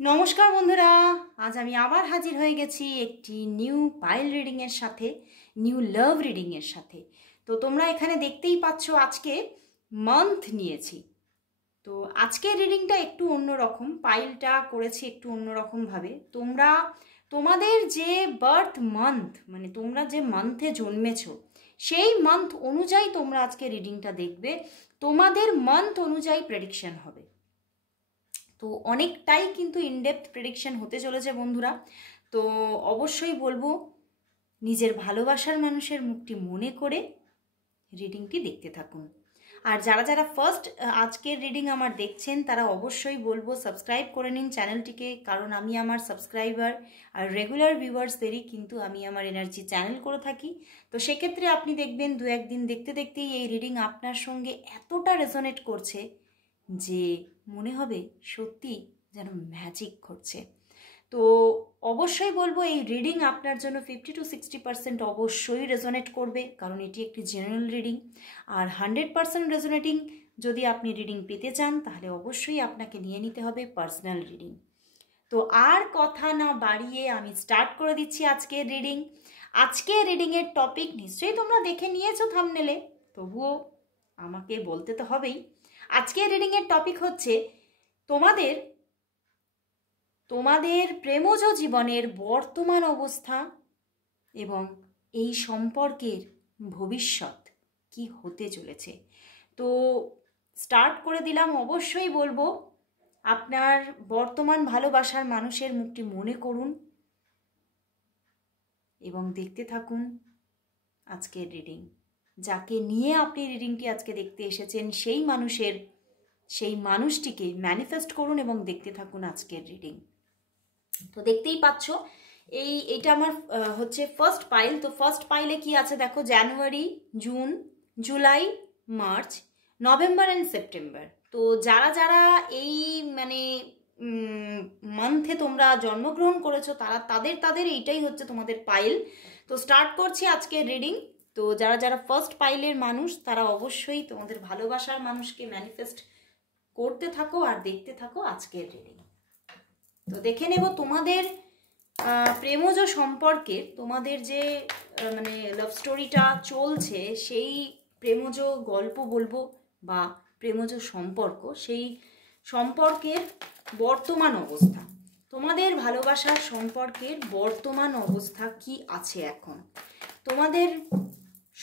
নমস্কার বন্ধুরা, আজ আমি আবার হাজির হয়ে গেছি একটি নিউ পাইল রিডিংয়ের সাথে, নিউ লাভ রিডিংয়ের সাথে। তো তোমরা এখানে দেখতেই পাচ্ছ আজকে মান্থ নিয়েছি। তো আজকের রিডিংটা একটু অন্যরকম, পাইলটা করেছি একটু অন্যরকমভাবে। তোমরা তোমাদের যে বার্থ মান্থ, মানে তোমরা যে মান্থে জন্মেছো সেই মান্থ অনুযায়ী তোমরা আজকে রিডিংটা দেখবে। তোমাদের মান্থ অনুযায়ী প্রেডিকশন হবে। তো অনেকটাই কিন্তু ইনডেপথ প্রেডিকশন হতে চলেছে বন্ধুরা। তো অবশ্যই বলবো নিজের ভালোবাসার মানুষের মুখটি মনে করে রিডিংটি দেখতে থাকুন। আর যারা যারা ফার্স্ট আজকের রিডিং আমার দেখছেন তারা অবশ্যই বলবো সাবস্ক্রাইব করে নিন চ্যানেলটিকে, কারণ আমি আমার সাবস্ক্রাইবার আর রেগুলার ভিউয়ার্সদেরই কিন্তু আমি আমার এনার্জি চ্যানেল করে থাকি। তো সেক্ষেত্রে আপনি দেখবেন দু একদিন দেখতে দেখতেই এই রিডিং আপনার সঙ্গে এতটা রেজোনেট করছে যে মনে হবে সত্যি যেন ম্যাজিক ঘটছে। তো অবশ্যই বলবো এই রিডিং আপনার জন্য 50-60% অবশ্যই রেজোনেট করবে, কারণ এটি একটি জেনারেল রিডিং। আর 100% রেজোনেটিং যদি আপনি রিডিং পেতে চান তাহলে অবশ্যই আপনাকে নিয়ে নিতে হবে পার্সোনাল রিডিং। তো আর কথা না বাড়িয়ে আমি স্টার্ট করে দিচ্ছি আজকের রিডিং। আজকের রিডিংয়ের টপিক নিশ্চয়ই তোমরা দেখে নিয়েছো থাম্বনেলে, তবুও আমাকে বলতে তো হবেই। আজকের রিডিংয়ের টপিক হচ্ছে তোমাদের তোমাদের প্রেমজ জীবনের বর্তমান অবস্থা এবং এই সম্পর্কের ভবিষ্যৎ কি হতে চলেছে। তো স্টার্ট করে দিলাম। অবশ্যই বলবো আপনার বর্তমান ভালোবাসার মানুষের মুখটি মনে করুন এবং দেখতে থাকুন আজকের রিডিং। যাকে নিয়ে আপনি রিডিংটি আজকে দেখতে এসেছেন সেই মানুষটিকে ম্যানিফেস্ট করুন এবং দেখতে থাকুন আজকের রিডিং। তো দেখতেই পাচ্ছ এটা আমার হচ্ছে ফার্স্ট পাইল। তো ফার্স্ট পাইলে কি আছে দেখো, January, June, July, March, November and September. তো যারা যারা এই মানে মান্থে তোমরা জন্মগ্রহণ করেছো তাদের এইটাই হচ্ছে তোমাদের পাইল। তো স্টার্ট করছি আজকের রিডিং। তো যারা যারা ফার্স্ট পাইলের মানুষ তারা অবশ্যই তোমাদের ভালোবাসার মানুষকে ম্যানিফেস্ট করতে থাকো আর দেখতে থাকো আজকের রিডিং। তো দেখে নেব তোমাদের প্রেমজ সম্পর্কে, তোমাদের যে মানে লাভ স্টোরিটা চলছে সেই প্রেমজ গল্প বলবো বা প্রেমজ সম্পর্ক, সেই সম্পর্কের বর্তমান অবস্থা, তোমাদের ভালোবাসার সম্পর্কের বর্তমান অবস্থা কি আছে এখন, তোমাদের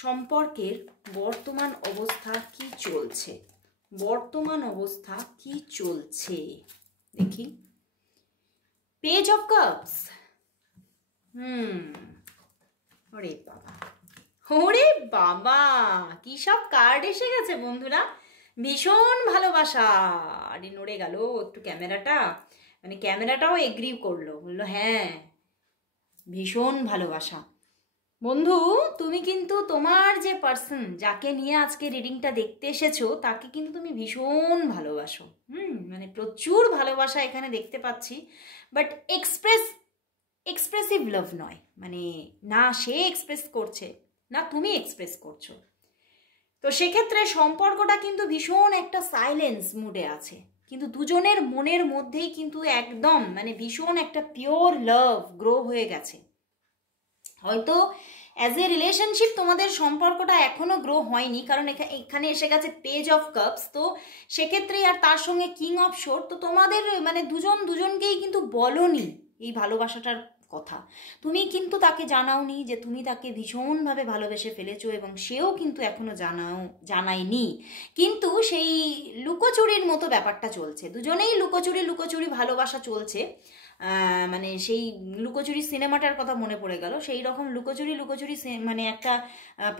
সম্পর্কের বর্তমান অবস্থা কি চলছে, বর্তমান অবস্থা কি চলছে দেখি। Page of cups. ওরে বাবা, ওরে বাবা, কি সব কার্ড এসে গেছে বন্ধুরা। ভীষণ ভালোবাসা। আরে নড়ে গেল একটু ক্যামেরাটা, মানে ক্যামেরাটাও এগ্রি করলো, বললো হ্যাঁ ভীষণ ভালোবাসা। বন্ধু তুমি কিন্তু তোমার যে পার্সন যাকে নিয়ে আজকে রিডিংটা দেখতে এসেছো তাকে কিন্তু তুমি ভীষণ ভালোবাসো। মানে প্রচুর ভালোবাসা এখানে দেখতে পাচ্ছি, বাট এক্সপ্রেসিভ লাভ নয়, মানে না সে এক্সপ্রেস করছে না তুমি এক্সপ্রেস করছো। তো সেক্ষেত্রে সম্পর্কটা কিন্তু ভীষণ একটা সাইলেন্স মুডে আছে, কিন্তু দুজনের মনের মধ্যেই কিন্তু একদম মানে ভীষণ একটা পিওর লাভ গ্রো হয়ে গেছে। হয়তো অ্যাজ এ রিলেশনশিপ তোমাদের সম্পর্কটা এখনো গ্রো হয়নি, কারণ এখানে এসে গেছে পেজ অফ কাপস। তো সেক্ষেত্রে আর তার সঙ্গে কিং অফ শোর্ড। তো তোমাদের মানে দুজনকেই কিন্তু বলনি এই ভালোবাসাটার কথা, তুমি কিন্তু তাকে জানাওনি যে তুমি তাকে ভীষণভাবে ভালোবেসে ফেলেছো, এবং সেও কিন্তু এখনো জানায়নি। কিন্তু সেই লুকোচুরির মতো ব্যাপারটা চলছে, দুজনেই লুকোচুরি ভালোবাসা চলছে। মানে সেই লুকোচুরি সিনেমাটার কথা মনে পড়ে গেল, সেই রকম লুকোচুরি মানে একটা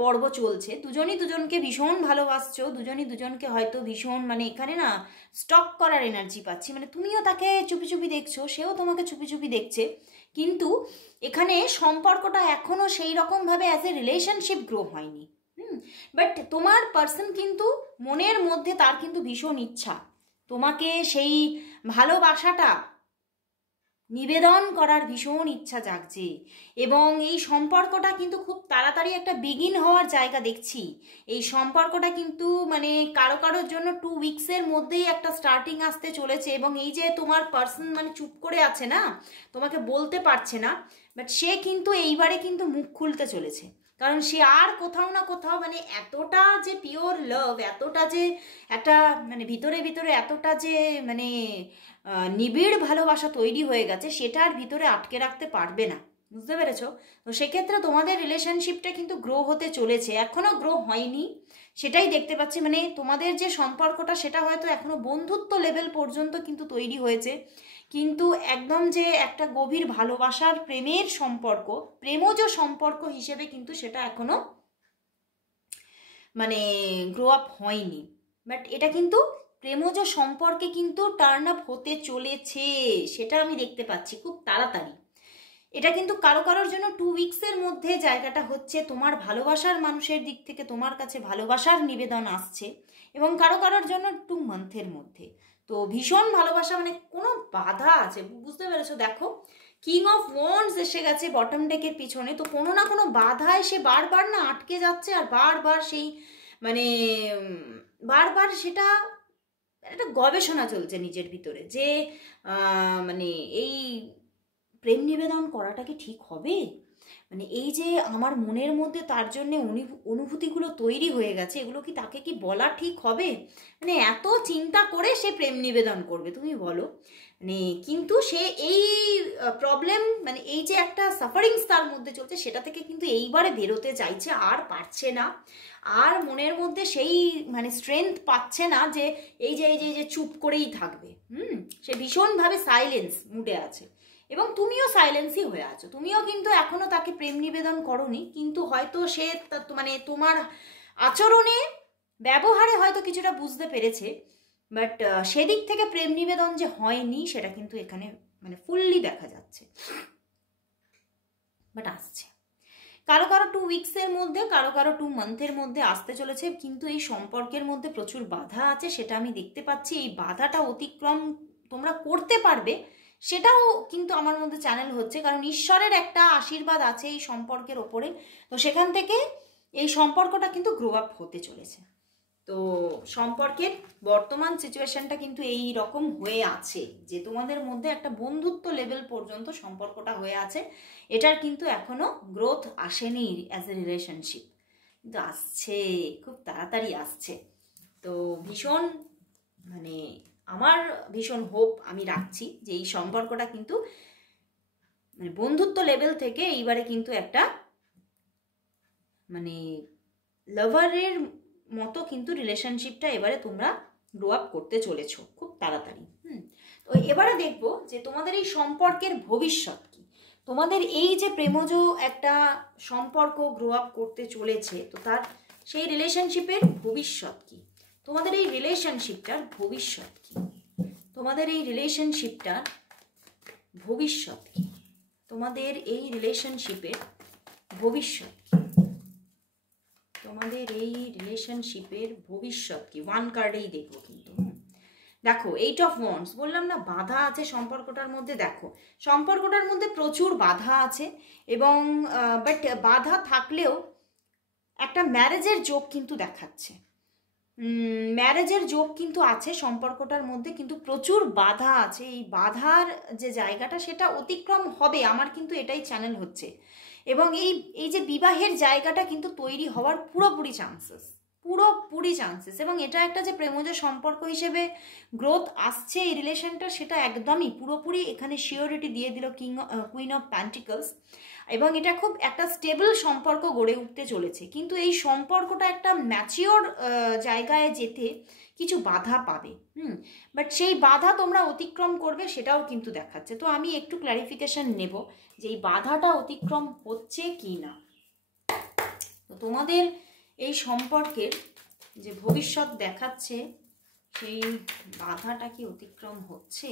পর্ব চলছে। দুজনই দুজনকে ভীষণ ভালোবাসছো, দুজনই দুজনকে হয়তো ভীষণ মানে এখানে না স্টক করার এনার্জি পাচ্ছি, মানে তুমিও তাকে চুপি চুপি দেখছো, সেও তোমাকে চুপি চুপি দেখছে। কিন্তু এখানে সম্পর্কটা এখনো সেই রকমভাবে অ্যাজ এ রিলেশনশিপ গ্রো হয়নি। বাট তোমার পার্সন কিন্তু মনের মধ্যে তার কিন্তু ভীষণ ইচ্ছা তোমাকে সেই ভালোবাসাটা নিবেদন করার ভীষণ ইচ্ছা জাগছে, এবং এই সম্পর্কটা কিন্তু খুব তাড়াতাড়ি একটা বিগিন হওয়ার জায়গা দেখছি। এই সম্পর্কটা কিন্তু মানে কারো কারোর জন্য 2 উইকসের মধ্যেই একটা স্টার্টিং আসতে চলেছে। এবং এই যে তোমার পার্সন মানে চুপ করে আছে না, তোমাকে বলতে পারছে না, বাট সে কিন্তু এইবারে কিন্তু মুখ খুলতে চলেছে। কারণ সে আর কোথাও না কোথাও মানে এতটা যে পিওর লাভ, এতটা যে একটা মানে ভিতরে ভিতরে এতটা যে মানে নিবিড় ভালোবাসা তৈরি হয়ে গেছে, সেটা আর ভিতরে আটকে রাখতে পারবে না। বুঝতে পেরেছো? তো সেক্ষেত্রে তোমাদের রিলেশনশিপটা কিন্তু গ্রো হতে চলেছে, এখনো গ্রো হয়নি সেটাই দেখতে পাচ্ছি। মানে তোমাদের যে সম্পর্কটা সেটা হয়তো এখনো বন্ধুত্ব লেভেল পর্যন্ত কিন্তু তৈরি হয়েছে, কিন্তু একদম যে একটা গভীর ভালোবাসার প্রেমের সম্পর্ক, প্রেমজ সম্পর্ক হিসেবে কিন্তু সেটা এখনো মানে গ্রো আপ হয়নি। বাট এটা কিন্তু প্রেমজ সম্পর্কে কিন্তু টার্ন আপ হতে চলেছে, সেটা আমি দেখতে পাচ্ছি খুব তাড়াতাড়ি। এটা কিন্তু কারো কারোর জন্য 2 উইকসের মধ্যে জায়গাটা হচ্ছে, তোমার ভালোবাসার মানুষের দিক থেকে তোমার কাছে ভালোবাসার নিবেদন আসছে, এবং কারো কারোর জন্য 2 মান্থের মধ্যে। তো ভীষণ ভালোবাসা, মানে কোনো বাধা আছে, বুঝতে পেরেছো? দেখো কিং অফ ওয়ান্ডস এসে গেছে বটম ডেকের পিছনে, তো কোনো না কোনো বাধা এসে বারবার না আটকে যাচ্ছে, আর বারবার সেই মানে বারবার সেটা একটা গবেষণা চলছে নিজের ভিতরে যে মানে এই প্রেম নিবেদন করাটা কি ঠিক হবে? মানে এই যে আমার মনের মধ্যে তার জন্য অনুভূতিগুলো তৈরি হয়ে গেছে, এগুলো কি তাকে কি বলা ঠিক হবে? মানে এত চিন্তা করে সে প্রেম নিবেদন করবে, তুমি বলো? মানে কিন্তু সে এই প্রবলেম মানে এই যে একটা সাফারিংস তার মধ্যে চলছে, সেটা থেকে কিন্তু এইবারে বেরোতে চাইছে, আর পারছে না, আর মনের মধ্যে সেই মানে স্ট্রেংথ পাচ্ছে না যে এই যে চুপ করেই থাকবে। সে ভীষণভাবে সাইলেন্স মুডে আছে, এবং তুমিও সাইলেন্সই হয়ে আছো। তুমিও কিন্তু এখনো তাকে প্রেম নিবেদন করোনি, কিন্তু হয়তো সে মানে তোমার আচরণে ব্যবহারে হয়তো কিছুটা বুঝতে পেরেছে, বাট সেদিক থেকে প্রেম নিবেদন যে হয়নি সেটা কিন্তু এখানে মানে ফুললি দেখা যাচ্ছে। বাট আসছে কারো কারো 2 উইকসের মধ্যে, কারো কারো 2 মান্থের মধ্যে আসতে চলেছে। কিন্তু এই সম্পর্কের মধ্যে প্রচুর বাধা আছে, সেটা আমি দেখতে পাচ্ছি। এই বাধাটা অতিক্রম তোমরা করতে পারবে, সেটাও কিন্তু আমার মধ্যে চ্যানেল হচ্ছে, কারণ ঈশ্বরের একটা আশীর্বাদ আছে এই সম্পর্কের ওপরে। তো সেখান থেকে এই সম্পর্কটা কিন্তু গ্রো আপ হতে চলেছে। তো সম্পর্কের বর্তমান সিচুয়েশনটা কিন্তু এই রকম হয়ে আছে যে তোমাদের মধ্যে একটা বন্ধুত্ব লেভেল পর্যন্ত সম্পর্কটা হয়ে আছে, এটার কিন্তু এখনো গ্রোথ আসেনি অ্যাজ এ রিলেশনশিপ, কিন্তু আসছে, খুব তাড়াতাড়ি আসছে। তো ভীষণ মানে আমার ভীষণ হোপ আমি রাখছি যে এই সম্পর্কটা কিন্তু মানে বন্ধুত্ব লেভেল থেকে এইবারে কিন্তু একটা মানে লাভারের মতো কিন্তু রিলেশনশিপটা এবারে তোমরা গ্রো আপ করতে চলেছো খুব তাড়াতাড়ি। তো এবারে দেখবো যে তোমাদের এই সম্পর্কের ভবিষ্যৎ কি, তোমাদের এই যে প্রেমজ একটা সম্পর্ক গ্রো আপ করতে চলেছে, তো তার সেই রিলেশনশিপের ভবিষ্যৎ কি, তোমাদের এই রিলেশনশিপটার ভবিষ্যৎ কি, তোমাদের এই রিলেশনশিপটার ভবিষ্যৎ কি, তোমাদের এই রিলেশনশিপের ভবিষ্যৎ কি, তোমাদের এই রিলেশনশিপের ভবিষ্যৎ কি। 1 কার্ডেই দেখবো কিন্তু। দেখো 8 অফ ওয়ান্ডস, বললাম না বাধা আছে সম্পর্কটার মধ্যে। দেখো সম্পর্কটার মধ্যে প্রচুর বাধা আছে, এবং বাট বাধা থাকলেও একটা ম্যারেজের যোগ কিন্তু দেখাচ্ছে, ম্যারেজের যোগ কিন্তু আছে সম্পর্কটার মধ্যে, কিন্তু প্রচুর বাধা আছে। এই বাধার যে জায়গাটা সেটা অতিক্রম হবে, আমার কিন্তু এটাই চ্যানেল হচ্ছে। এবং এই যে বিবাহের জায়গাটা কিন্তু তৈরি হওয়ার পুরোপুরি চান্সেস, এবং এটা একটা যে প্রেমজ সম্পর্ক হিসেবে গ্রোথ আসছে এই রিলেশনটা, সেটা একদমই পুরোপুরি এখানে শিওরিটি দিয়ে দিল কুইন অফ প্যান্টিকলস। এবং এটা খুব একটা স্টেবল সম্পর্ক গড়ে উঠতে চলেছে, কিন্তু এই সম্পর্কটা একটা ম্যাচিওর জায়গায় যেতে কিছু বাধা পাবে। বাট সেই বাধা তোমরা অতিক্রম করবে, সেটাও কিন্তু দেখাচ্ছে। তো আমি একটু ক্ল্যারিফিকেশন নেব যে এই বাধাটা অতিক্রম হচ্ছে কি না। তো তোমাদের এই সম্পর্কের যে ভবিষ্যৎ দেখাচ্ছে, সেই বাধাটা কি অতিক্রম হচ্ছে?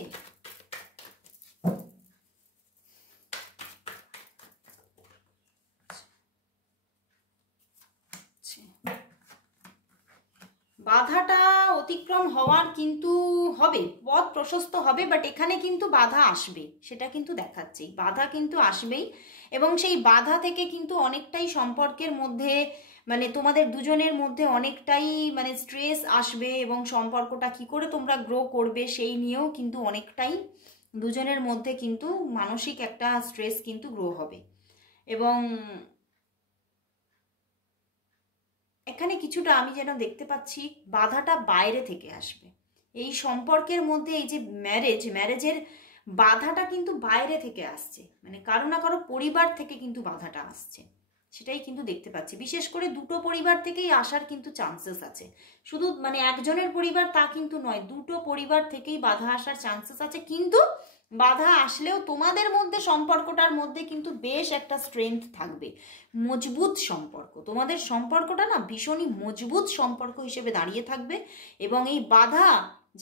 বাধাটা অতিক্রম হওয়ার কিন্তু হবে, পথ প্রশস্ত হবে, বাট এখানে কিন্তু বাধা আসবে, সেটা কিন্তু দেখাচ্ছি, বাধা কিন্তু আসবেই। এবং সেই বাধা থেকে কিন্তু অনেকটাই সম্পর্কের মধ্যে মানে তোমাদের দুজনের মধ্যে অনেকটাই মানে স্ট্রেস আসবে, এবং সম্পর্কটা কি করে তোমরা গ্রো করবে সেই নিয়েও কিন্তু অনেকটাই দুজনের মধ্যে কিন্তু মানসিক একটা স্ট্রেস কিন্তু গ্রো হবে। এবং এখানে কিছুটা আমি যেন দেখতে পাচ্ছি বাধাটা বাইরে থেকে আসবে এই সম্পর্কের মধ্যে। এই যে ম্যারেজের বাধাটা কিন্তু বাইরে থেকে আসছে, মানে কারো না কারো পরিবার থেকে কিন্তু বাধাটা আসছে, সেটাই কিন্তু দেখতে পাচ্ছি। বিশেষ করে দুটো পরিবার থেকেই আসার কিন্তু চান্সেস আছে, শুধু মানে একজনের পরিবার তা কিন্তু নয়, দুটো পরিবার থেকেই বাধা আসার চান্সেস আছে। কিন্তু বাধা আসলেও তোমাদের মধ্যে সম্পর্কটার মধ্যে কিন্তু বেশ একটা স্ট্রেংথ থাকবে, মজবুত সম্পর্ক, তোমাদের সম্পর্কটা না ভীষণই মজবুত সম্পর্ক হিসেবে দাঁড়িয়ে থাকবে। এবং এই বাধা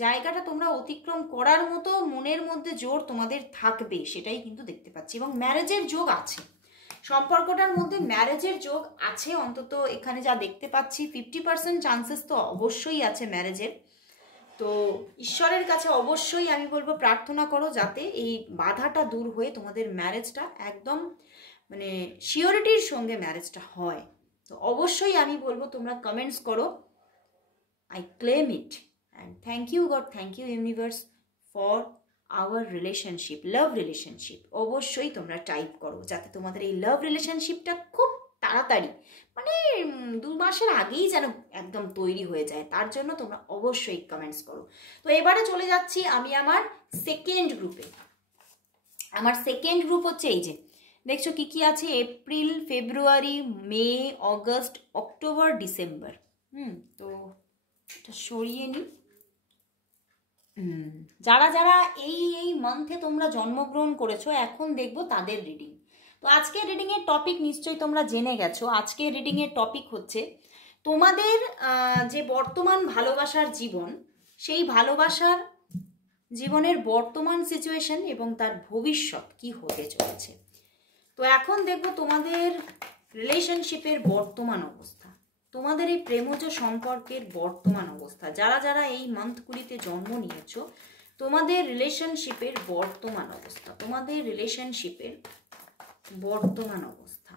জায়গাটা তোমরা অতিক্রম করার মতো মনের মধ্যে জোর তোমাদের থাকবে, সেটাই কিন্তু দেখতে পাচ্ছি। এবং ম্যারেজের যোগ আছে, সম্পর্কটার মধ্যে ম্যারেজের যোগ আছে, অন্তত এখানে যা দেখতে পাচ্ছি 50% চান্সেস তো অবশ্যই আছে ম্যারেজের। তো ঈশ্বরের কাছে অবশ্যই আমি বলবো প্রার্থনা করো যাতে এই বাধাটা দূর হয়ে তোমাদের ম্যারেজটা একদম মানে শিওরিটির সঙ্গে ম্যারেজটা হয়। তো অবশ্যই আমি বলবো তোমরা কমেন্টস করো, I claim it, and thank you God, thank you universe for our relationship, love relationship. অবশ্যই তোমরা টাইপ করো যাতে তোমাদের এই লাভ রিলেশনশিপটা খুব তাড়াতাড়ি মানে 2 মাসের আগেই যেন একদম তৈরি হয়ে যায়, তার জন্য তোমরা অবশ্যই কমেন্টস করো। তো এবারে চলে যাচ্ছি আমি আমার সেকেন্ড গ্রুপে। আমার সেকেন্ড গ্রুপ হচ্ছে এই যে দেখছো কি কি আছে, এপ্রিল, ফেব্রুয়ারি, মে, অগস্ট, অক্টোবর, ডিসেম্বর। তো এটা সরিয়ে নিই। যারা যারা এই মান্থে তোমরা জন্মগ্রহণ করেছো এখন দেখবো তাদের রিডিং। তো আজকের রিডিংয়ের টপিক নিশ্চয়ই তোমরা জেনে গেছো। আজকের রিডিংয়ের টপিক হচ্ছে তোমাদের যে বর্তমান ভালোবাসার জীবন, সেই ভালোবাসার জীবনের বর্তমান সিচুয়েশন এবং তার ভবিষ্যৎ কি হতে চলেছে। তো এখন দেখবো তোমাদের রিলেশনশিপের বর্তমান অবস্থা, তোমাদের এই প্রেমজ সম্পর্কের বর্তমান অবস্থা। যারা যারা এই মান্থগুলিতে জন্ম নিয়েছো তোমাদের রিলেশনশিপের বর্তমান অবস্থা, তোমাদের রিলেশনশিপের বর্তমান অবস্থা,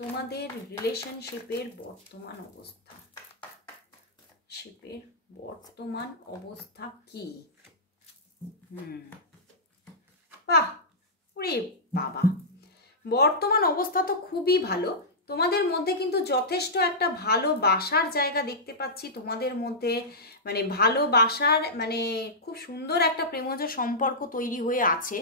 তোমাদের রিলেশনশিপের বর্তমান অবস্থা, শিপের বর্তমান অবস্থা কি? বাহ, ওরে বাবা, বর্তমান অবস্থা তো খুবই ভালো। তোমাদের মধ্যে কিন্তু যথেষ্ট একটা ভালোবাসার জায়গা দেখতে পাচ্ছি তোমাদের মধ্যে, মানে ভালোবাসার মানে খুব সুন্দর একটা প্রেমজ সম্পর্ক তৈরি হয়ে আছে,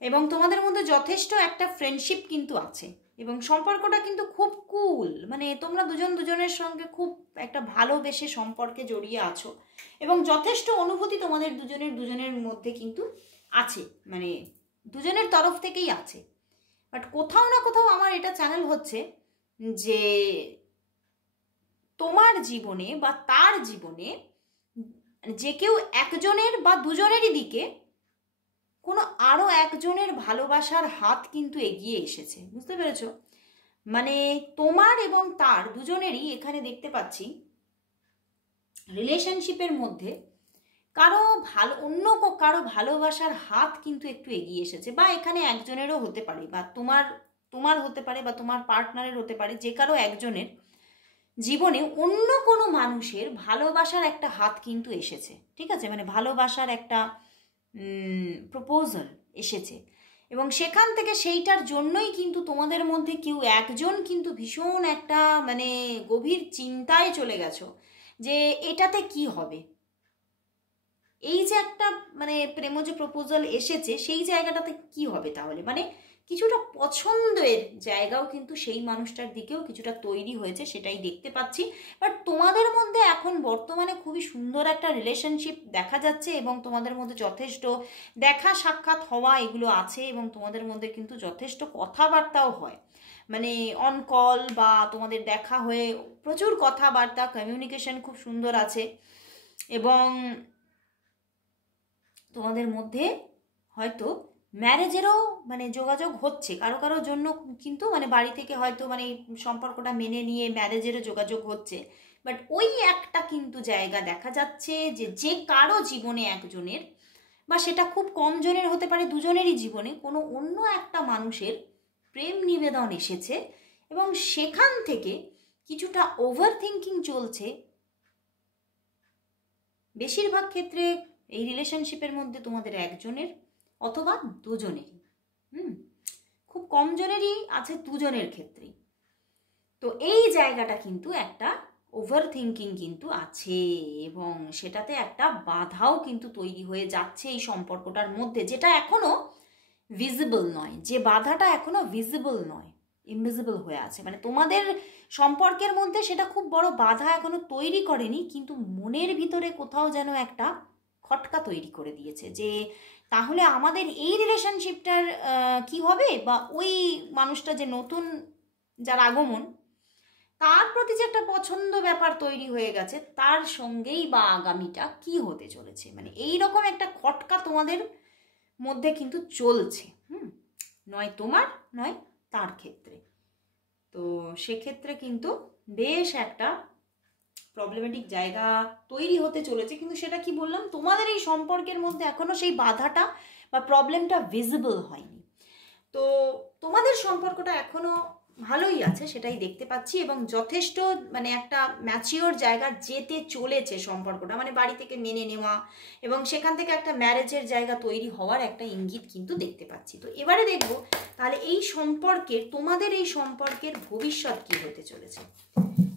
এবং তোমাদের মধ্যে যথেষ্ট একটা ফ্রেন্ডশিপ কিন্তু আছে, এবং সম্পর্কটা কিন্তু খুব কুল, মানে তোমরা দুজন দুজনের সঙ্গে খুব একটা ভালোবেসে সম্পর্কে জড়িয়ে আছো, এবং যথেষ্ট অনুভূতি তোমাদের দুজনের মধ্যে কিন্তু আছে, মানে দুজনের তরফ থেকেই আছে। বাট কোথাও না কোথাও আমার এটা চ্যানেল হচ্ছে যে তোমার জীবনে বা তার জীবনে যে কেউ একজনের বা দুজনেরই দিকে কোনো আরো একজনের ভালোবাসার হাত কিন্তু এগিয়ে এসেছে, বুঝতে পেরেছো? মানে তোমার এবং তার দুজনেরই এখানে দেখতে পাচ্ছি রিলেশনশিপের মধ্যে অন্য কারো ভালোবাসার হাত কিন্তু একটু এগিয়ে এসেছে, বা এখানে একজনেরও হতে পারে, বা তোমার হতে পারে, বা তোমার পার্টনারের হতে পারে, যে কারো একজনের জীবনে অন্য কোনো মানুষের ভালোবাসার একটা হাত কিন্তু এসেছে, ঠিক আছে? মানে ভালোবাসার একটা প্রপোজাল এসেছে, এবং সেখান থেকে সেইটার জন্যই কিন্তু তোমাদের মধ্যে কেউ একজন কিন্তু ভীষণ একটা মানে গভীর চিন্তায় চলে গেছো যে এটাতে কি হবে। এই যে একটা মানে প্রেমজ প্রপোজাল এসেছে, সেই জায়গাটাতে কি হবে তাহলে, মানে কিছুটা পছন্দের জায়গাও কিন্তু সেই মানুষটার দিকেও কিছুটা তৈরি হয়েছে, সেটাই দেখতে পাচ্ছি। বাট তোমাদের মধ্যে এখন বর্তমানে খুবই সুন্দর একটা রিলেশনশিপ দেখা যাচ্ছে, এবং তোমাদের মধ্যে যথেষ্ট দেখা সাক্ষাৎ হওয়া এগুলো আছে, এবং তোমাদের মধ্যে কিন্তু যথেষ্ট কথাবার্তাও হয়, মানে অন কল বা তোমাদের দেখা হয়ে প্রচুর কথাবার্তা, কমিউনিকেশন খুব সুন্দর আছে, এবং তোমাদের মধ্যে হয়তো ম্যারেজেরও মানে যোগাযোগ হচ্ছে কারো কারোর জন্য, কিন্তু মানে বাড়ি থেকে হয়তো মানে সম্পর্কটা মেনে নিয়ে ম্যারেজেরও যোগাযোগ হচ্ছে, বাট ওই একটা কিন্তু জায়গা দেখা যাচ্ছে যে কারো জীবনে একজনের, বা সেটা খুব কম জনের হতে পারে, দুজনেরই জীবনে কোনো অন্য একটা মানুষের প্রেম নিবেদন এসেছে এবং সেখান থেকে কিছুটা ওভার থিঙ্কিং চলছে। বেশিরভাগ ক্ষেত্রে এই রিলেশনশিপের মধ্যে তোমাদের একজনের অথবা দুজনেরই, খুব কম জনেরই আছে দুজনের ক্ষেত্রেই। তো এই জায়গাটা কিন্তু একটা ওভার থিঙ্কিং কিন্তু আছে এবং সেটাতে একটা বাধাও কিন্তু তৈরি হয়ে যাচ্ছে এই সম্পর্কটার মধ্যে, যেটা এখনো ভিজিবল নয়, যে বাধাটা এখনো ভিজিবল নয়, ইনভিজিবল হয়ে আছে। মানে তোমাদের সম্পর্কের মধ্যে সেটা খুব বড় বাধা এখনো তৈরি করেনি, কিন্তু মনের ভিতরে কোথাও যেন একটা খটকা তৈরি করে দিয়েছে যে তাহলে আমাদের এই রিলেশনশিপটার কি হবে, বা ওই মানুষটা যে নতুন যার আগমন তার প্রতি যে একটা পছন্দ ব্যাপার তৈরি হয়ে গেছে, তার সঙ্গেই বা আগামীটা কি হতে চলেছে, মানে এই রকম একটা খটকা তোমাদের মধ্যে কিন্তু চলছে, নয় তোমার নয় তার ক্ষেত্রে। তো সেক্ষেত্রে কিন্তু বেশ একটা প্রবলেমেটিক জায়গা তৈরি হতে চলেছে, কিন্তু সেটা কি বললাম, তোমাদের এই সম্পর্কের মধ্যে এখনো সেই বাধাটা বা প্রবলেমটা ভিজিবল হয়নি। তো তোমাদের সম্পর্কটা এখনো ভালোই আছে, সেটাই দেখতে পাচ্ছি, এবং যথেষ্ট মানে একটা ম্যাচিওর জায়গা যেতে চলেছে সম্পর্কটা, মানে বাড়ি থেকে মেনে নেওয়া এবং সেখান থেকে একটা ম্যারেজের জায়গা তৈরি হওয়ার একটা ইঙ্গিত কিন্তু দেখতে পাচ্ছি। তো এবারে দেখবো তাহলে এই সম্পর্কের, তোমাদের এই সম্পর্কের ভবিষ্যৎ কি হতে চলেছে।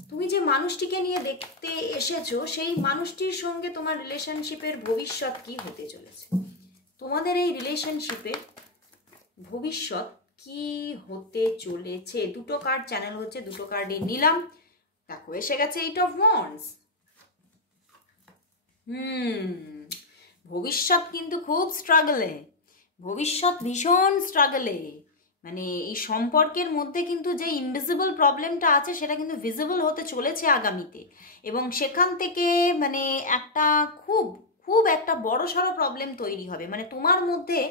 তুমি যে মানুষটিকে নিয়ে দেখতে এসেছো সেই মানুষটির সঙ্গে তোমার রিলেশনশিপের ভবিষ্যৎ কি হতে চলেছে, তোমাদের এই রিলেশনশিপের ভবিষ্যৎ কি হতে চলেছে। দুটো কার্ড চ্যানেল হচ্ছে, দুটো কার্ডই নিলাম। দেখো এসে গেছে 8 অফ ওয়ান্ডস। ভবিষ্যৎ কিন্তু খুব স্ট্রাগলে, ভবিষ্যৎ ভীষণ স্ট্রাগলে। মানে এই সম্পর্কের মধ্যে কিন্তু যে ইনভিজিবল প্রবলেমটা আছে সেটা কিন্তু ভিজিবল হতে চলেছে আগামীতে, এবং সেখান থেকে মানে একটা খুব খুব একটা বড়সড় প্রবলেম তৈরি হবে। মানে তোমার মধ্যে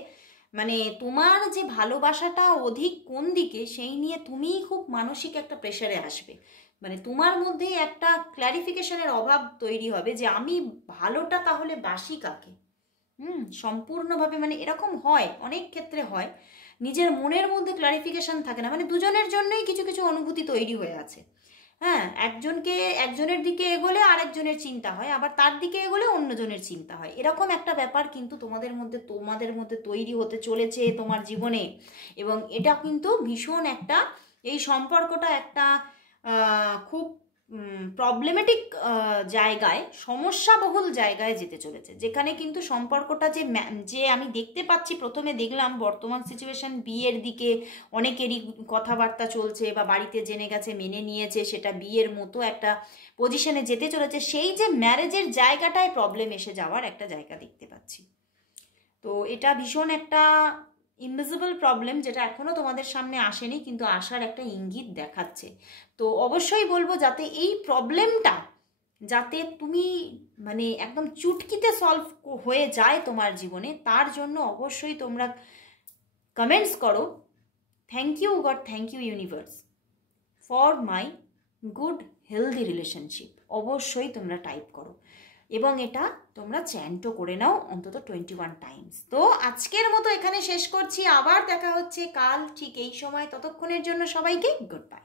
মানে তোমার যে ভালোবাসাটা অধিক কোন দিকে সেই নিয়ে তুমিই খুব মানসিক একটা প্রেশারে আসবে। মানে তোমার মধ্যে একটা ক্ল্যারিফিকেশনের অভাব তৈরি হবে যে আমি ভালোটা তাহলে বাসি কাকে। সম্পূর্ণভাবে মানে এরকম হয়, অনেক ক্ষেত্রে হয়, নিজের মনের মধ্যে ক্ল্যারিফিকেশন থাকে না, মানে দুজনের জন্যই কিছু কিছু অনুভূতি তৈরি হয়ে আছে। হ্যাঁ, একজনের দিকে এগোলে আরেকজনের চিন্তা হয়, আবার তার দিকে এগোলে অন্যজনের চিন্তা হয়, এরকম একটা ব্যাপার কিন্তু তোমাদের মধ্যে তৈরি হতে চলেছে তোমার জীবনে। এবং এটা কিন্তু ভীষণ একটা, এই সম্পর্কটা একটা খুব প্রবলেমেটিক জায়গায়, সমস্যাবহুল জায়গায় যেতে চলেছে, যেখানে কিন্তু সম্পর্কটা যে আমি দেখতে পাচ্ছি, প্রথমে দেখলাম বর্তমান সিচুয়েশন বিয়ের দিকে অনেকেরই কথাবার্তা চলছে, বা বাড়িতে জেনে গেছে, মেনে নিয়েছে, সেটা বিয়ের মতো একটা পজিশনে যেতে চলেছে, সেই যে ম্যারেজের জায়গাটায় প্রবলেম এসে যাওয়ার একটা জায়গা দেখতে পাচ্ছি। তো এটা ভীষণ একটা ইনভিজিবল প্রবলেম, যেটা এখনো তোমাদের সামনে আসেনি, কিন্তু আসার একটা ইঙ্গিত দেখাচ্ছে। তো অবশ্যই বলবো যাতে এই প্রবলেমটা যাতে তুমি মানে একদম চুটকিতে সলভ হয়ে যায় তোমার জীবনে, তার জন্য অবশ্যই তোমরা কমেন্টস করো, thank you God, thank you universe for my good healthy relationship, অবশ্যই তোমরা টাইপ করো এবং এটা তোমরা চ্যান্টও করে নাও অন্তত 21 টাইমস। তো আজকের মতো এখানে শেষ করছি, আবার দেখা হচ্ছে কাল ঠিক এই সময়, ততক্ষণের জন্য সবাইকে গুড বাই।